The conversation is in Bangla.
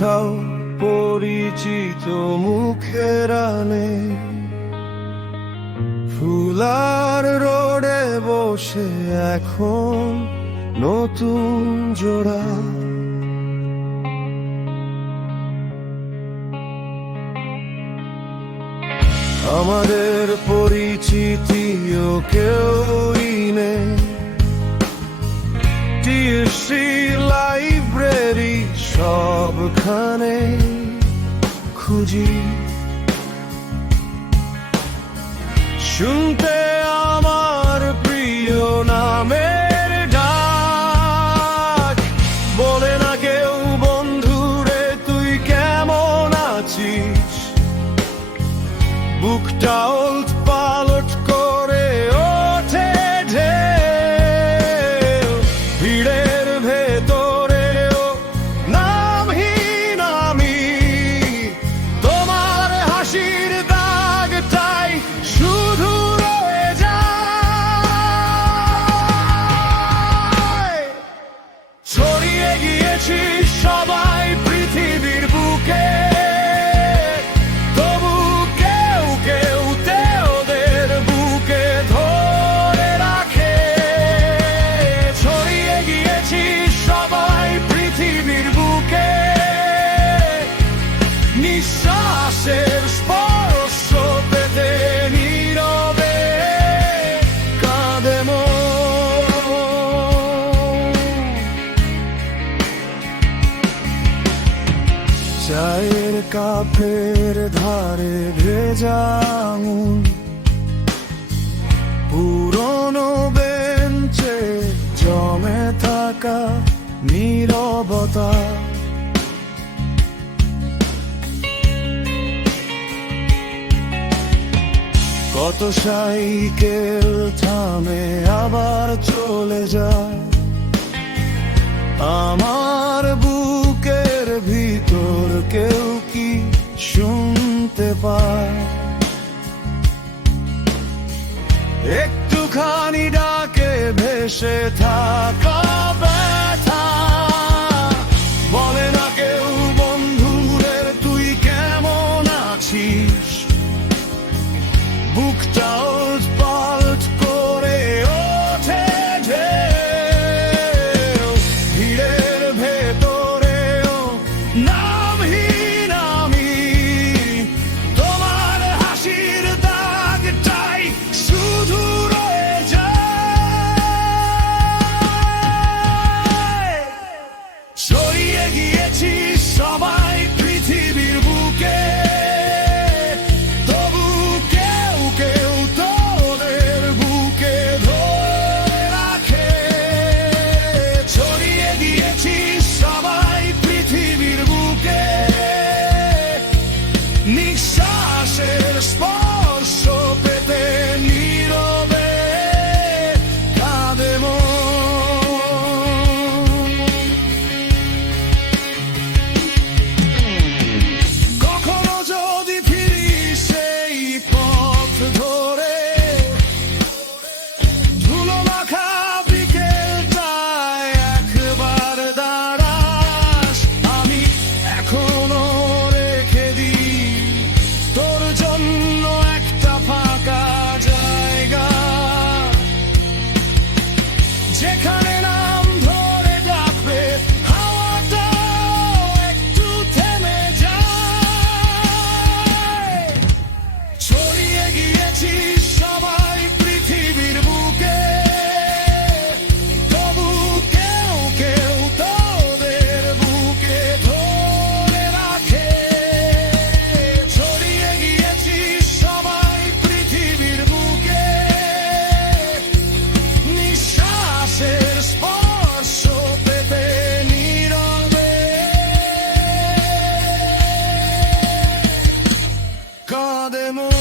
কোথাও পরিচিত মুখের আনে, ফুলার রোডে বসে এখন নতুন জোড়া। আমাদের পরিচিতিও কেউই নেই, টিএসসি লাইব্রেরি সবখানে খুঁজি, শুনতে আমার প্রিয় নামের ডাক। বলে না কেউ বন্ধুরে তুই কেমন আছিস, বুকটা ওলট পালট করে ওঠে ঢেউ। ভিড়ের ভেতরেও নামহীন আমি, তোমার হাসির দাগটাই শুধু রয়ে যায়। ছড়িয়ে গিয়েছি সবাই পৃথিবীর বুকে, নিঃশ্বাসের স্পর্শ পেতে নীরবে কাঁদে মন। চায়ের কাপের ধারে ভেজা আঙুল, পুরনো বেঞ্চে জমে থাকা নীরবতা। কত সাইকেল থামে আবার চলে যায়, আমার বুকের ভিতর কেউ কি শুনতে পায়? একটুখানি ডাকে ভেসে থাকা ব্যথা, বলে না কেউ বন্ধুরের তুই কেমন আছিস, বুকটা ওলট পালট করে ওঠে ঢেউ। ভিড়ের ভেতরেও নামহীন আমি, তোমার হাসির দাগটাই শুধু রয়ে যায়। ছড়িয়ে গিয়েছি সবাই পৃথিবীর বুকে, নিঃশ্বাসের স্পর্শ পেতে নীরবে কাঁদে মন। কখনো যদি ফিরি সেই পথ ধরে, ধুলো মাখা বিকেলটায় একবার দাঁড়াস, আমি এখনো রেখে দিই তোর জন্য একটা ফাঁকা জায়গা, যেখানে নাম ধরে ডাকবে হাওয়াটা একটু থেমে যায়। ছড়িয়ে গিয়েছি সবাই পৃথিবীর বুকে, তবু কেউ কেউ তোদের বুকে ধরে রাখে। ছড়িয়ে গিয়েছি সবাই পৃথিবীর বুকে, নিঃশ্বাসের স্পর্শ পেতে নীরবে কাঁদে মন।